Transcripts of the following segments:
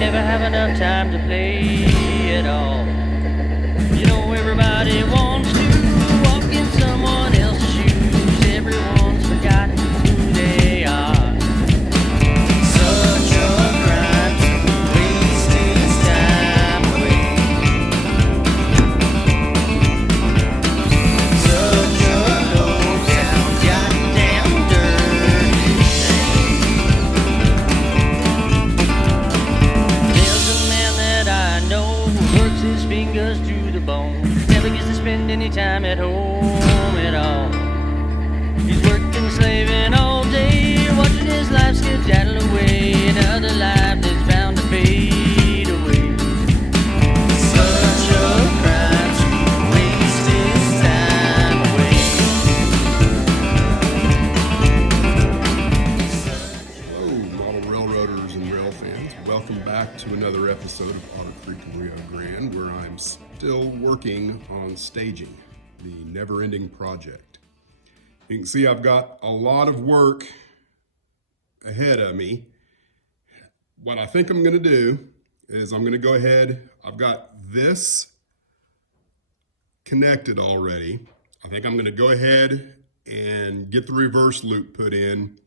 never have enough time to play at all. You know everybody wants to walk in someone else's shoes. Everyone's forgotten who they are. Such a crime to waste his time away. Such a low-down, goddamn dirty thing. There's a man that I know who works his fingers to the bone. Never gets to spend any time at home at all. He's working, slaving all day, watching his life skedaddle away. Another life that's bound to fade away. Such a crime to waste his time away. Hello, model railroaders and rail fans. Welcome back to another episode of Otter Creek and Rio Grande, where I'm still working on staging the never-ending project. You can see I've got a lot of work ahead of me. What I think I'm going to do is I'm going to go ahead. I've got this connected already. I think I'm going to go ahead and get the reverse loop put in,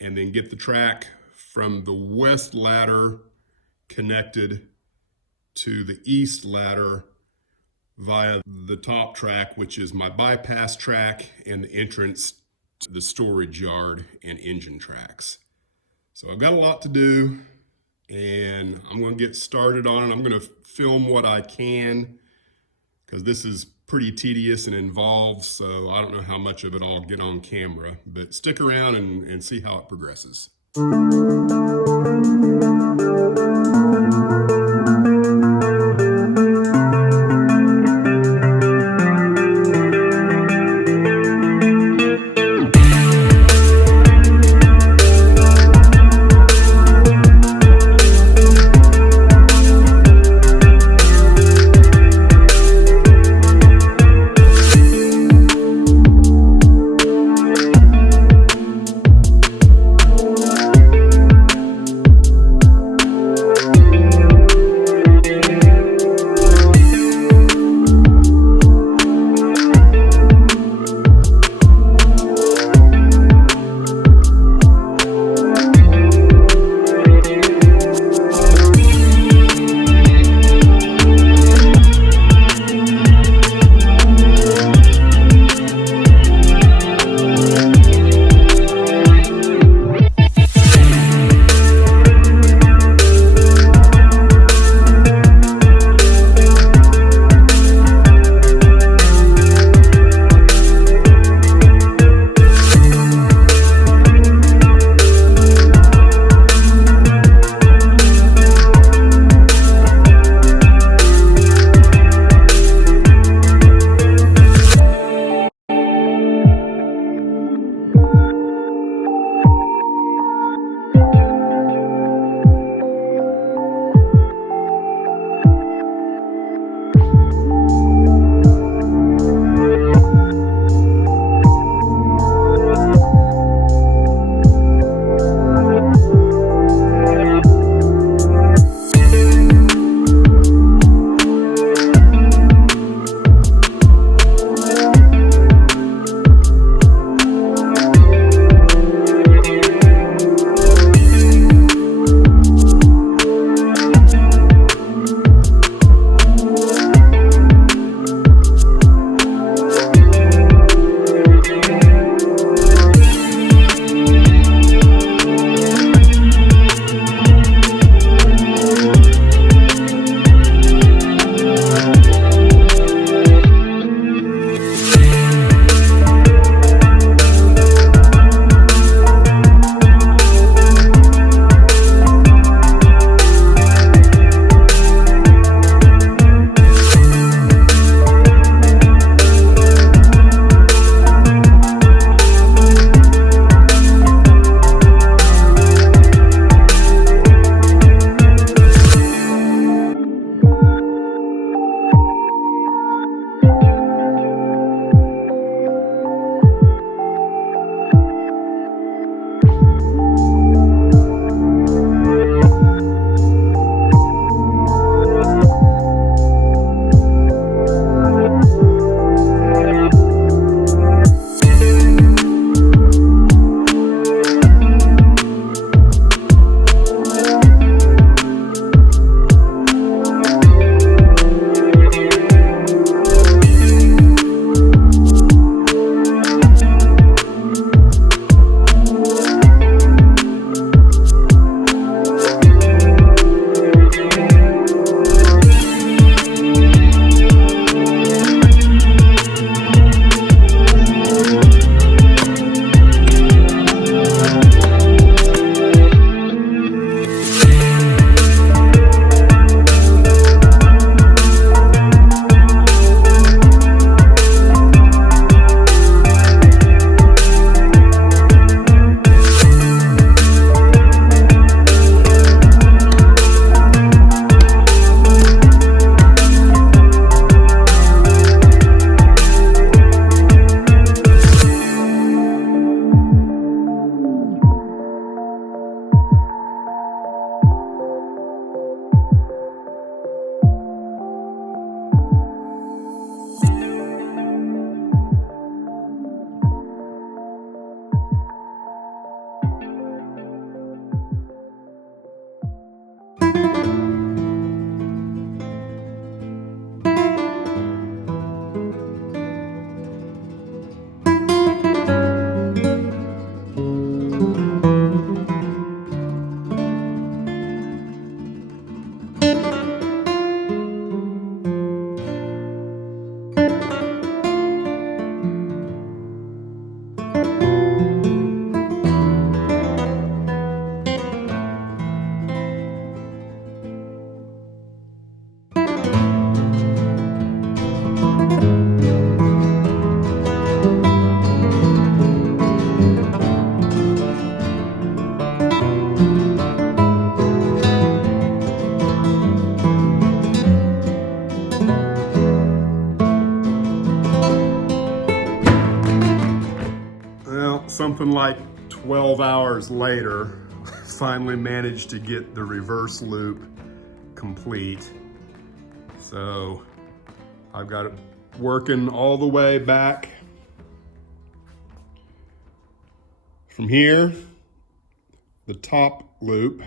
and then get the track from the west ladder connected to the east ladder via the top track, which is my bypass track and the entrance to the storage yard and engine tracks. So I've got a lot to do, and I'm going to get started on it. I'm going to film what I can, because this is pretty tedious and involved, so I don't know how much of it I'll get on camera, but stick around and see how it progresses. something like 12 hours later, finally managed to get the reverse loop complete. So I've got it working all the way back from here, the top loop,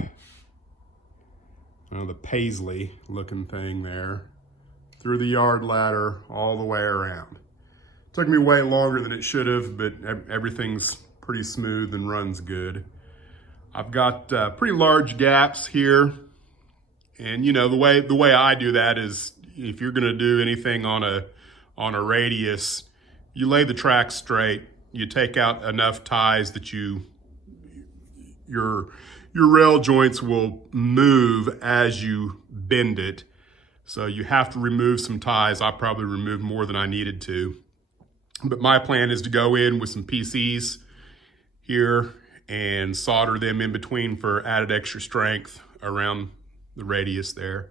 the paisley looking thing there, through the yard ladder all the way around. Took me way longer than it should have, but everything's pretty smooth and runs good. I've got pretty large gaps here, and the way I do that is, if you're going to do anything on a radius, you lay the track straight. You take out enough ties that your rail joints will move as you bend it. So you have to remove some ties. I probably removed more than I needed to. But my plan is to go in with some PCs here and solder them in between for added extra strength around the radius there.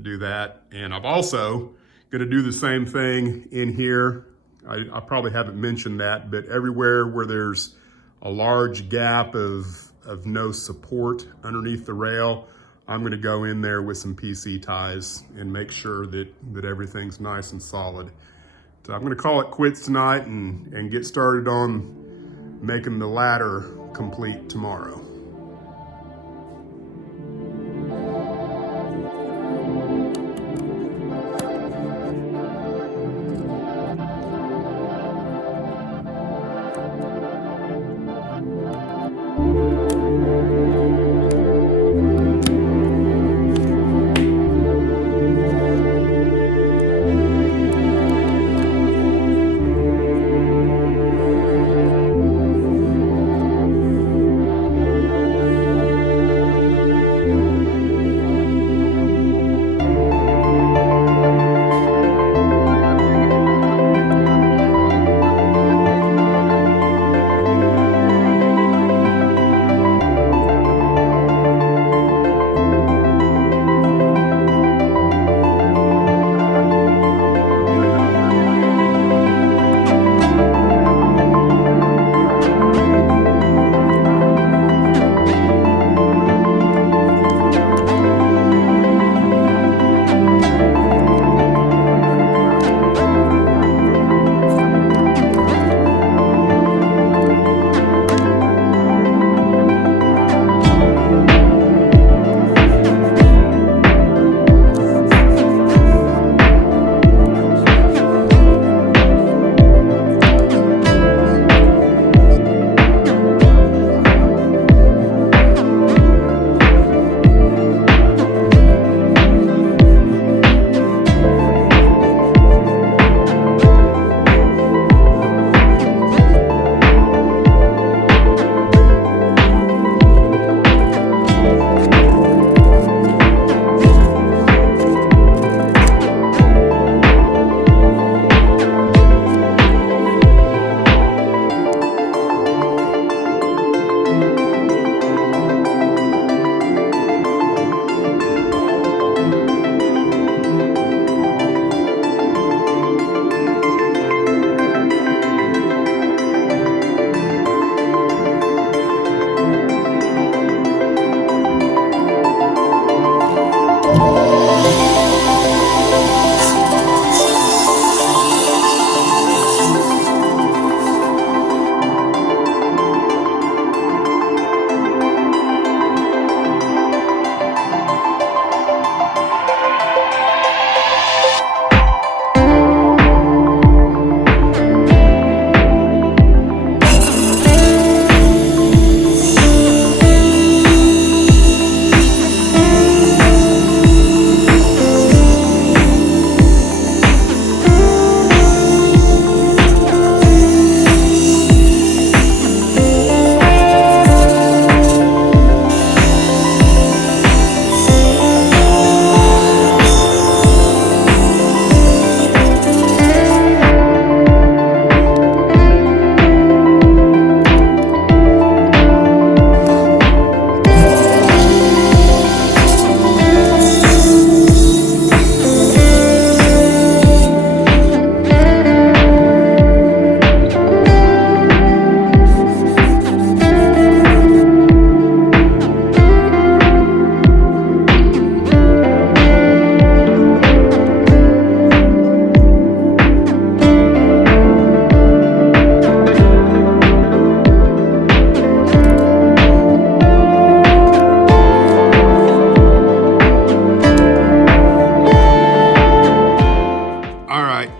Do that. And I'm also going to do the same thing in here. I probably haven't mentioned that, but everywhere where there's a large gap of no support underneath the rail, I'm going to go in there with some PC ties and make sure that everything's nice and solid. So I'm going to call it quits tonight and get started on making the ladder complete tomorrow.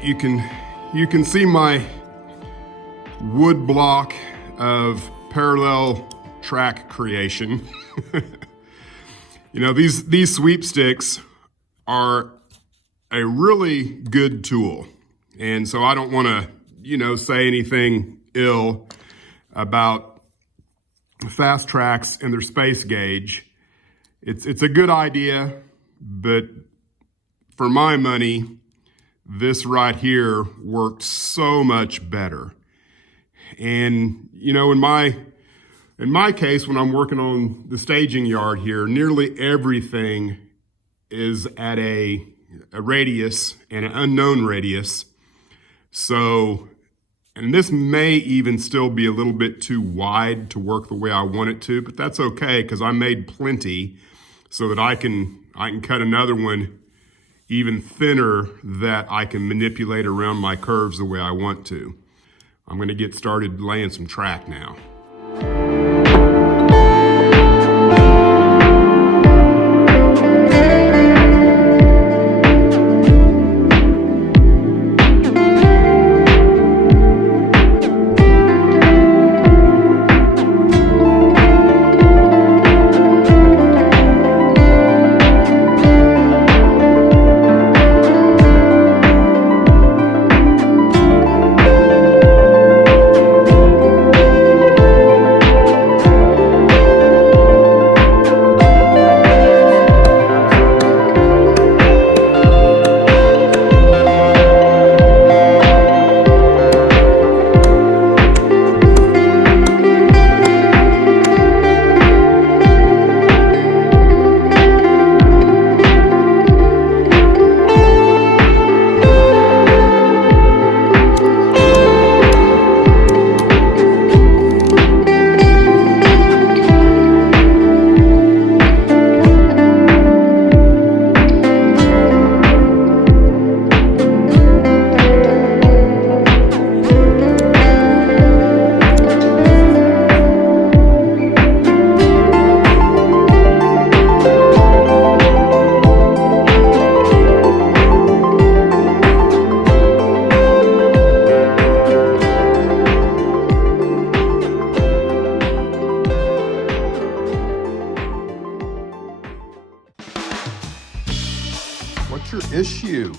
you can see my wood block of parallel track creation. You know, these sweepsticks are a really good tool. And so I don't want to, you know, say anything ill about fast tracks and their space gauge. It's a good idea, but for my money, this right here works so much better. And, you know, in my case, when I'm working on the staging yard here, nearly everything is at a radius and an unknown radius. So, and this may even still be a little bit too wide to work the way I want it to, but that's okay because I made plenty so that I can cut another one even thinner that I can manipulate around my curves the way I want to. I'm going to get started laying some track now. What's your issue?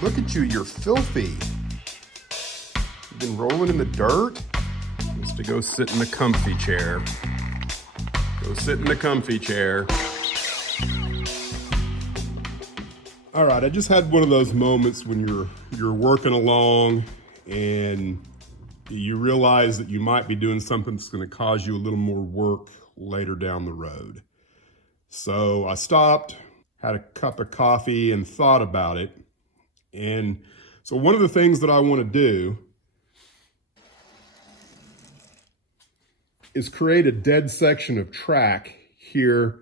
Look at you, you're filthy. You've been rolling in the dirt? Just to go sit in the comfy chair. Go sit in the comfy chair. All right, I just had one of those moments when you're working along and you realize that you might be doing something that's going to cause you a little more work later down the road. So I stopped, had a cup of coffee, and thought about it. And so one of the things that I want to do is create a dead section of track here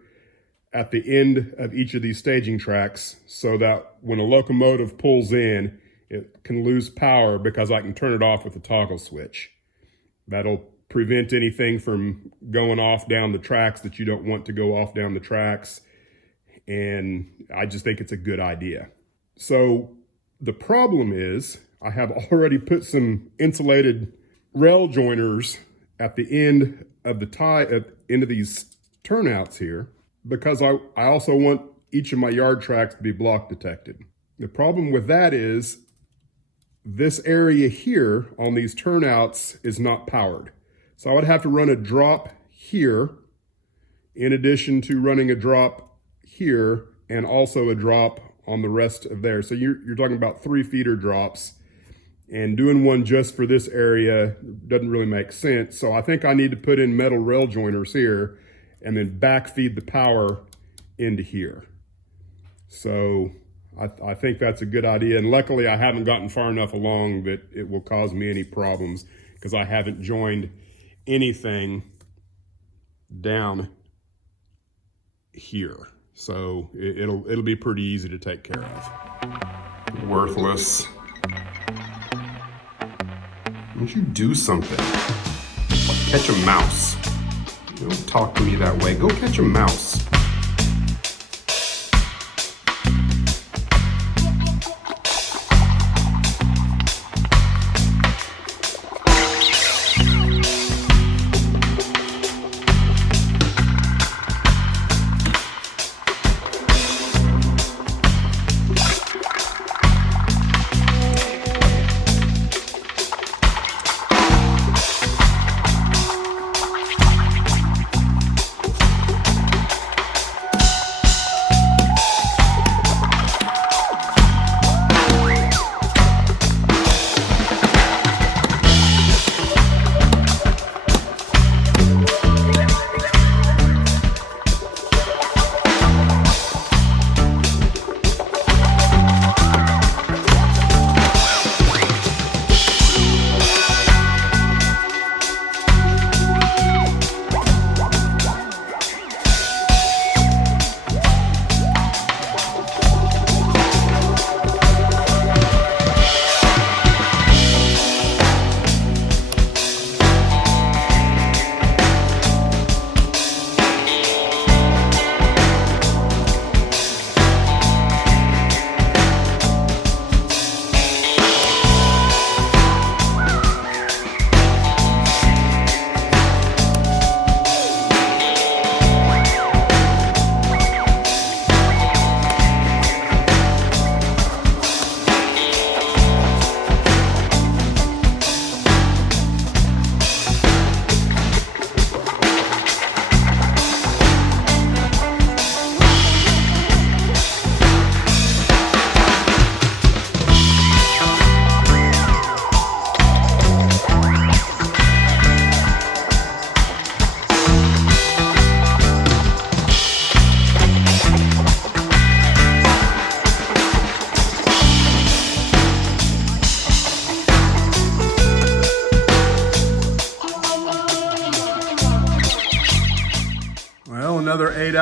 at the end of each of these staging tracks so that when a locomotive pulls in, it can lose power because I can turn it off with a toggle switch. That'll prevent anything from going off down the tracks that you don't want to go off down the tracks. And I just think it's a good idea. So the problem is I have already put some insulated rail joiners at the end of these turnouts here because I also want each of my yard tracks to be block detected. The problem with that is this area here on these turnouts is not powered. So I would have to run a drop here in addition to running a drop here and also a drop on the rest of there. So you're talking about 3 feeder drops, and doing one just for this area doesn't really make sense. So I think I need to put in metal rail joiners here and then backfeed the power into here. So I think that's a good idea. And luckily I haven't gotten far enough along that it will cause me any problems because I haven't joined anything down here. So it'll be pretty easy to take care of. Worthless. Why don't you do something? Catch a mouse. Don't talk to me that way. Go catch a mouse.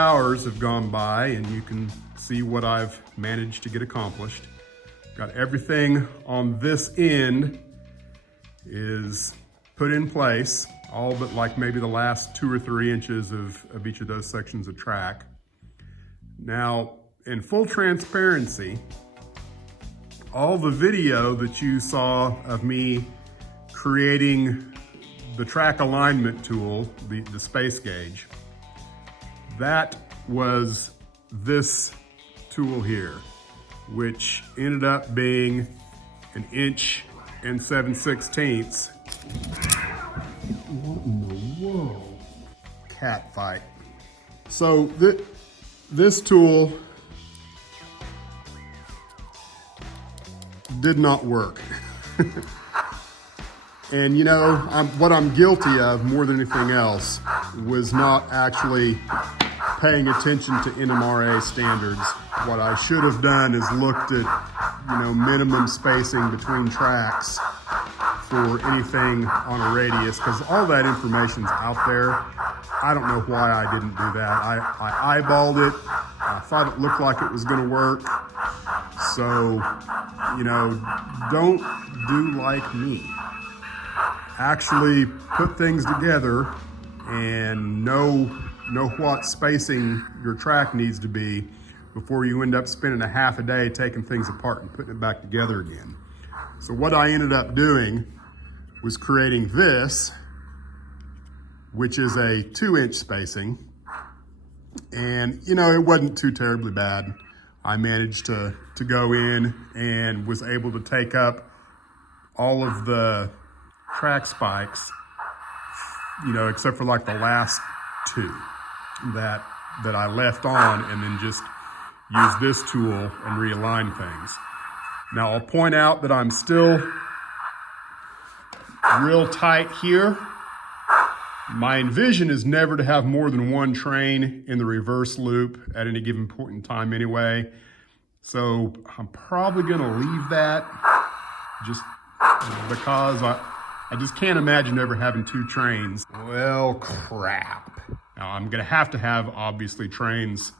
hours have gone by and you can see what I've managed to get accomplished. Got everything on this end is put in place, all but like maybe the last 2 or 3 inches of each of those sections of track. Now, in full transparency, all the video that you saw of me creating the track alignment tool, the space gauge, that was this tool here, which ended up being 1 7/16 inches. What in the world? Cat fight. So this tool did not work. And you know, what I'm guilty of more than anything else was not actually paying attention to NMRA standards. What I should have done is looked at, you know, minimum spacing between tracks for anything on a radius, because all that information's out there. I don't know why I didn't do that. I eyeballed it. I thought it looked like it was gonna work. So, you know, don't do like me. Actually put things together and know what spacing your track needs to be before you end up spending a half a day taking things apart and putting it back together again. So what I ended up doing was creating this, which is a 2-inch spacing. And you know, it wasn't too terribly bad. I managed to go in and was able to take up all of the track spikes, you know, except for like the last 2 that I left on, and then just use this tool and realign things. Now I'll point out that I'm still real tight here. My envision is never to have more than 1 train in the reverse loop at any given point in time anyway. So I'm probably gonna leave that just because I just can't imagine ever having 2 trains. Well, crap. Now I'm gonna have obviously trains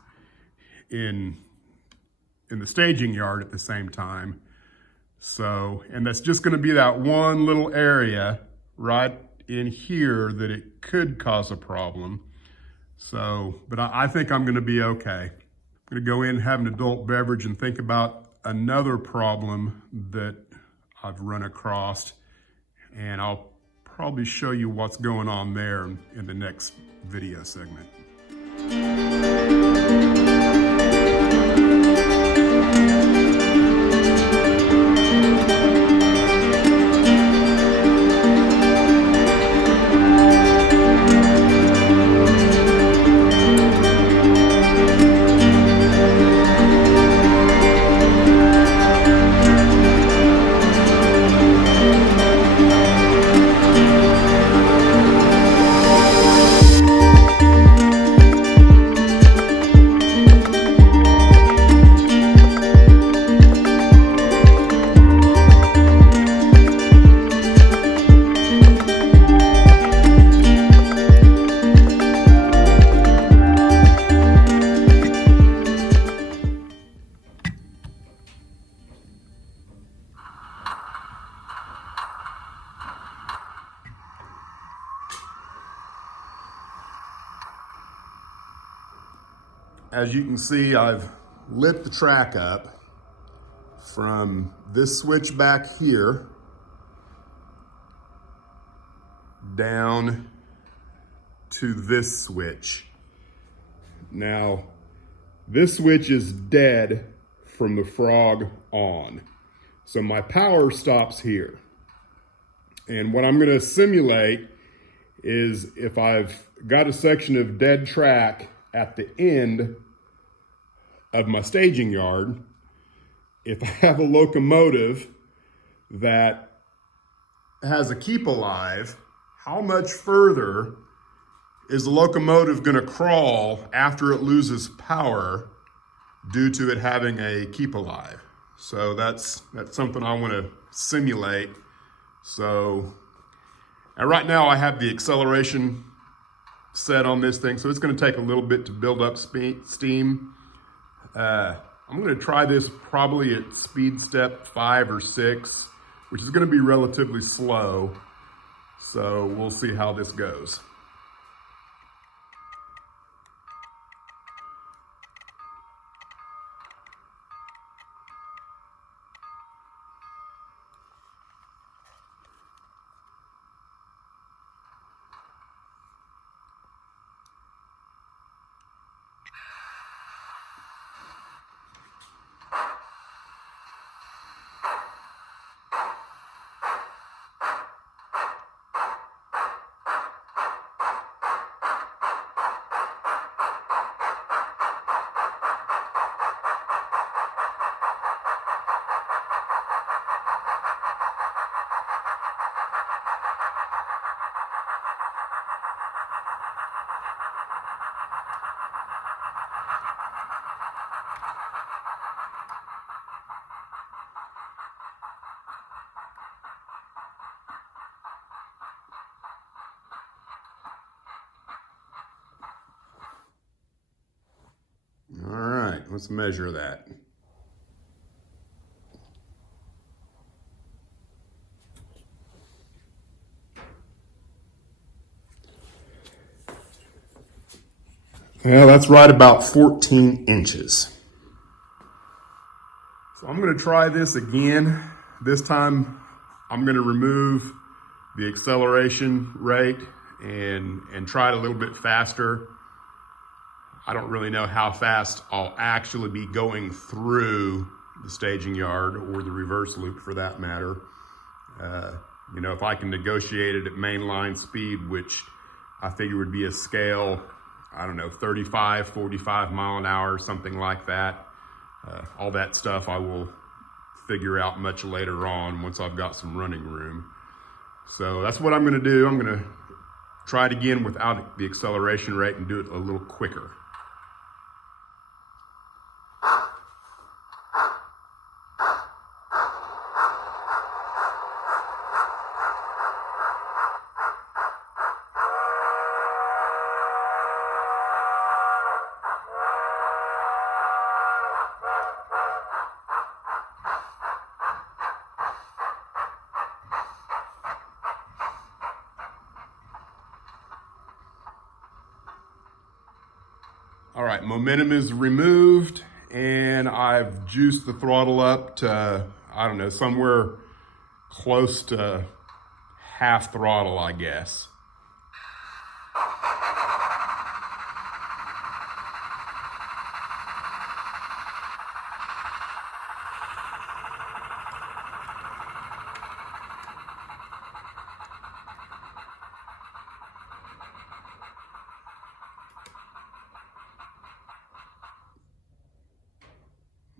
in the staging yard at the same time. So, and that's just gonna be that one little area right in here that it could cause a problem. So, but I think I'm gonna be okay. I'm gonna go in, have an adult beverage, and think about another problem that I've run across, and I'll probably show you what's going on there in the next video segment. As you can see, I've lit the track up from this switch back here down to this switch. Now, this switch is dead from the frog on. So my power stops here. And what I'm gonna simulate is if I've got a section of dead track at the end of my staging yard, if I have a locomotive that has a keep alive, how much further is the locomotive gonna crawl after it loses power due to it having a keep alive? So that's something I wanna simulate. So, and right now I have the acceleration set on this thing, so it's going to take a little bit to build up steam. I'm going to try this probably at speed step 5 or 6, which is going to be relatively slow. So we'll see how this goes. All right, let's measure that. Well, that's right about 14 inches. So I'm going to try this again. This time I'm going to remove the acceleration rate and try it a little bit faster. I don't really know how fast I'll actually be going through the staging yard or the reverse loop for that matter. You know, if I can negotiate it at mainline speed, which I figure would be a scale, I don't know, 35, 45 mile an hour, something like that. All that stuff I will figure out much later on once I've got some running room. So that's what I'm going to do. I'm going to try it again without the acceleration rate and do it a little quicker. All right, momentum is removed and I've juiced the throttle up to, I don't know, somewhere close to half throttle, I guess.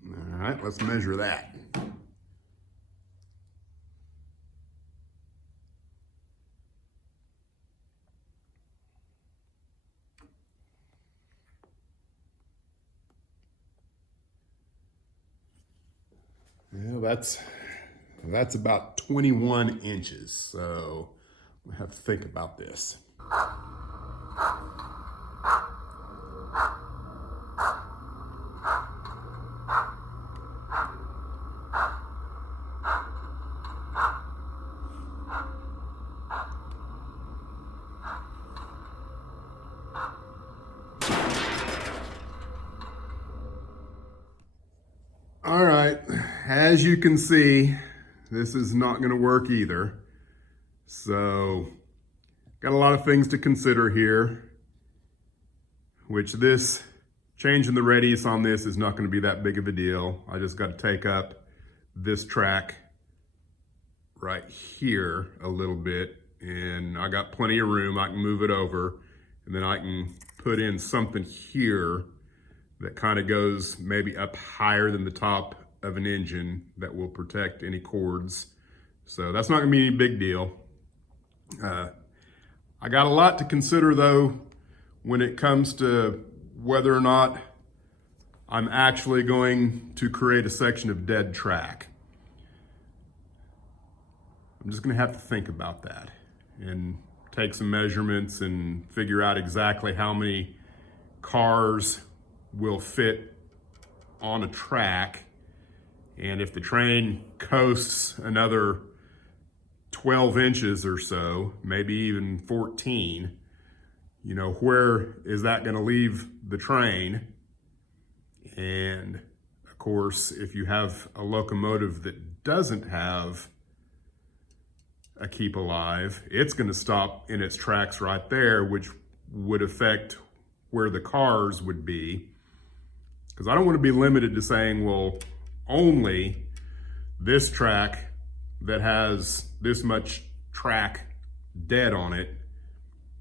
All right, let's measure that. Well, that's about 21 inches, so we have to think about this. All right, as you can see, this is not going to work either. So, got a lot of things to consider here, which this changing the radius on this is not going to be that big of a deal. I just got to take up this track right here a little bit, and I got plenty of room. I can move it over, and then I can put in something here that kind of goes maybe up higher than the top of an engine that will protect any cords. So that's not gonna be any big deal. I got a lot to consider though when it comes to whether or not I'm actually going to create a section of dead track. I'm just gonna have to think about that and take some measurements and figure out exactly how many cars will fit on a track. And if the train coasts another 12 inches or so, maybe even 14, you know, where is that going to leave the train? And of course, if you have a locomotive that doesn't have a keep alive, it's going to stop in its tracks right there, which would affect where the cars would be. Because I don't want to be limited to saying, well, only this track that has this much track dead on it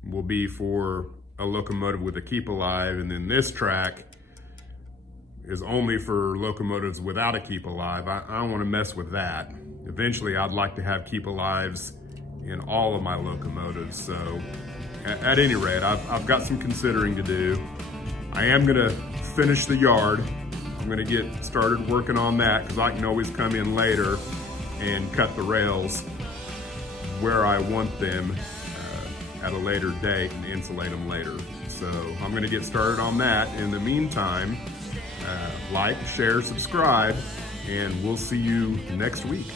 will be for a locomotive with a keep alive, and then this track is only for locomotives without a keep alive. I don't want to mess with that. Eventually, I'd like to have keep alives in all of my locomotives. So at any rate, I've got some considering to do. I am gonna finish the yard. I'm gonna get started working on that because I can always come in later and cut the rails where I want them at a later date and insulate them later. So I'm gonna get started on that. In the meantime, like, share, subscribe, and we'll see you next week.